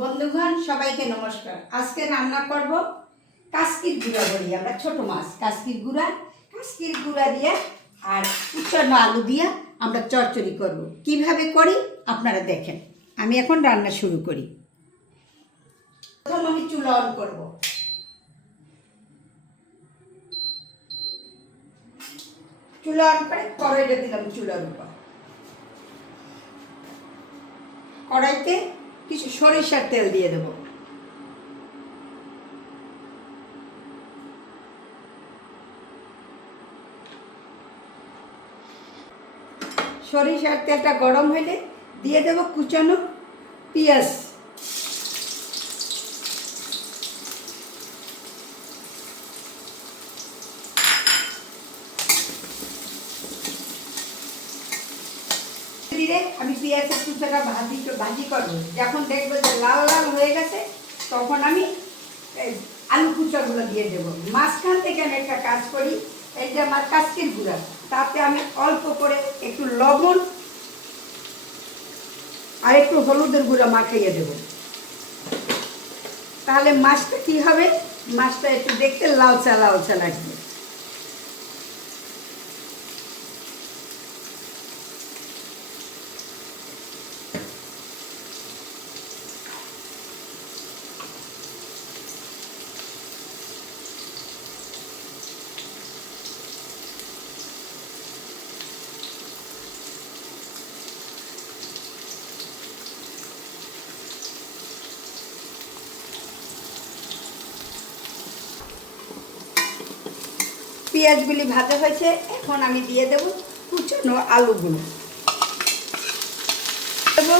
বন্ধুগণ সবাইকে নমস্কার। আজকে রান্না করব কাসকির গুঁড়া বলি আমরা, ছোট মাছ কাসকির গুঁড়া দিয়ে আর কুচানো আলু দিয়ে আমরা চচ্চড়ি করব। কিভাবে করি আপনারা দেখেন। আমি এখন রান্না শুরু করি। প্রথম আমি চুলা অন করব। চুলা অন করে কড়াইটা দিলাম চুলার উপর। কড়াইতে কিছু সরিষার তেল দিয়ে দেব। সরিষার তেলটা গরম হলে দিয়ে দেব কুচানো পেঁয়াজ। ধীরে আমি পেঁয়াজের কুচাটা ভাজি করবো। যখন দেখবো যে লাল লাল হয়ে গেছে তখন আমি আলু কুচাগুলো দিয়ে দেবো। মাঝখান থেকে আমি একটা কাজ করি, এই যে আমার কাসকির গুঁড়া, তাতে আমি অল্প করে একটু লবণ আর একটু হলুদের গুঁড়া মাখিয়ে দেব। তাহলে মাছটা কি হবে, মাছটা একটু দেখতে লালচা লালচা লাগবে। পেঁয়াজগুলি ভাজা হয়েছে, এখন আমি দিয়ে দেব কুচানো আলুগুলো দেবো।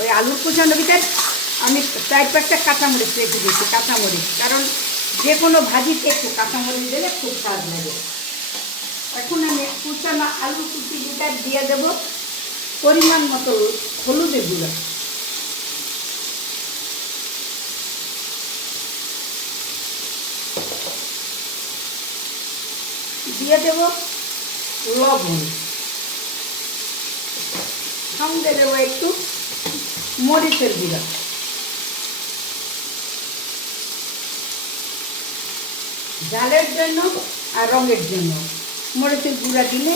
ওই আলু কুচানো ভিতরে আমি 4-5টা কাঁচামরিচ রেখে দিচ্ছি। কাঁচামরিচ, কারণ যে কোনো ভাজিতে একটু কাঁচামরিচ দিলে খুব স্বাদ লাগে। এখন আমি কুচানো আলু কুচি ভিতরে দিয়ে দেব পরিমাণ মতো হলুদের গুঁড়া, দিয়ে দেব লবণ, সঙ্গে দেবো একটু মরিচের গুঁড়া। ঝালের জন্য আর রঙের জন্য মরিচের গুঁড়া দিলে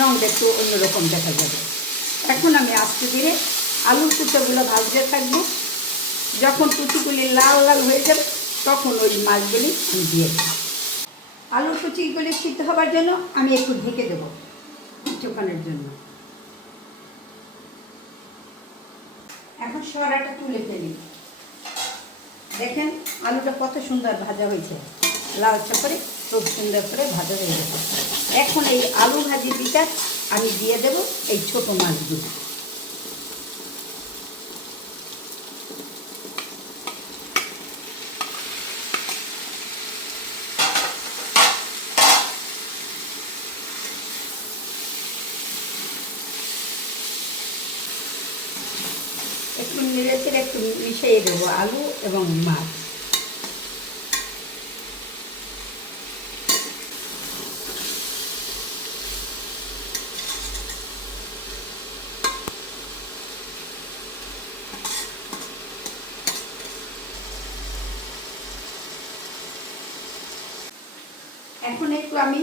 রঙটা একটু অন্যরকম দেখা যাবে। এখন আমি আস্তে ধীরে আলুর কুচাগুলো ভাজতে থাকবো। যখন কুচিগুলি লাল লাল হয়ে যাবে তখন ওই মাছগুলি আমি দিয়ে দেবো। আলুর কুচিগুলি সিদ্ধ হবার জন্য আমি একটু ঢেকে দেবো কিছুক্ষণের জন্য। এখন সরাটা তুলে ফেলি। দেখেন আলুটা কত সুন্দর ভাজা হয়েছে, লালচা করে খুব সুন্দর করে ভাজা হয়ে গেছে। এখন এই আলু ভাজি দিটা আমি দিয়ে দেব এই ছোট মাছগুলো। একটু নেড়ে একটু মিশিয়ে দেবো আলু এবং মাছ। এখন একটু আমি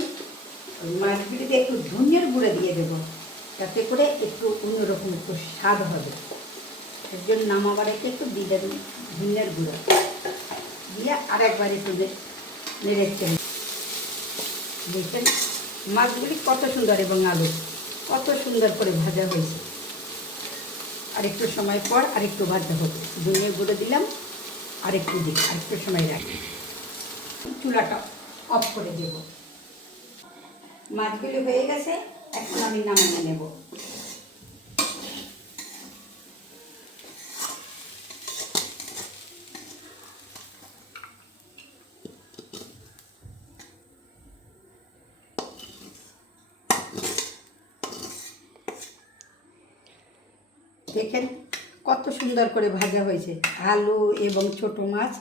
মাছগুলিতে একটু ধনিয়ার গুঁড়ো দিয়ে দেবো, তাতে করে একটু অন্যরকম একটু স্বাদ হবে। এর জন্য নামাবার একটু দিয়ে দেবেন ধনিয়ার গুঁড়ো, দিয়ে আরেকবার একটু নেড়ে দেখবেন মাছগুলি কত সুন্দর এবং আলু কত সুন্দর করে ভাজা হয়েছে। আরেকটু সময় পর আরেকটু ভাজা হবে। ধনিয়ার গুঁড়ো দিলাম, আরেকটু দিই, আরেকটু সময় রাখি। চুলাটা অফ করে দেব। মাছগুলি হয়ে গেছে, এখন আমি নামিয়ে নেব। দেখেন কত সুন্দর করে ভাজা হয়েছে। আলু এবং ছোট মাছ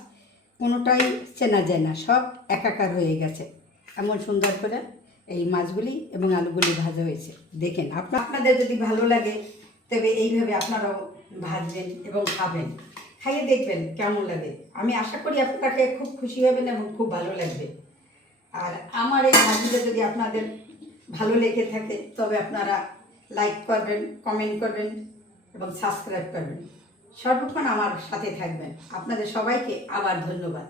কোনোটাই চেনা যায় না, সব একাকার হয়ে গেছে। এমন সুন্দর করে এই মাছগুলি এবং আলুগুলি ভাজা হয়েছে। দেখেন আপনাদের যদি ভালো লাগে তবে এইভাবে আপনারাও ভাজবেন এবং খাবেন। খাইয়ে দেখবেন কেমন লাগে। আমি আশা করি আপনারা খেয়ে খুব খুশি হবেন এবং খুব ভালো লাগবে। আর আমার এই ভাজিটা যদি আপনাদের ভালো লেগে থাকে তবে আপনারা লাইক করবেন, কমেন্ট করবেন এবং সাবস্ক্রাইব করবেন। সর্বক্ষণ আমার সাথে থাকবেন। আপনাদের সবাইকে আবার ধন্যবাদ।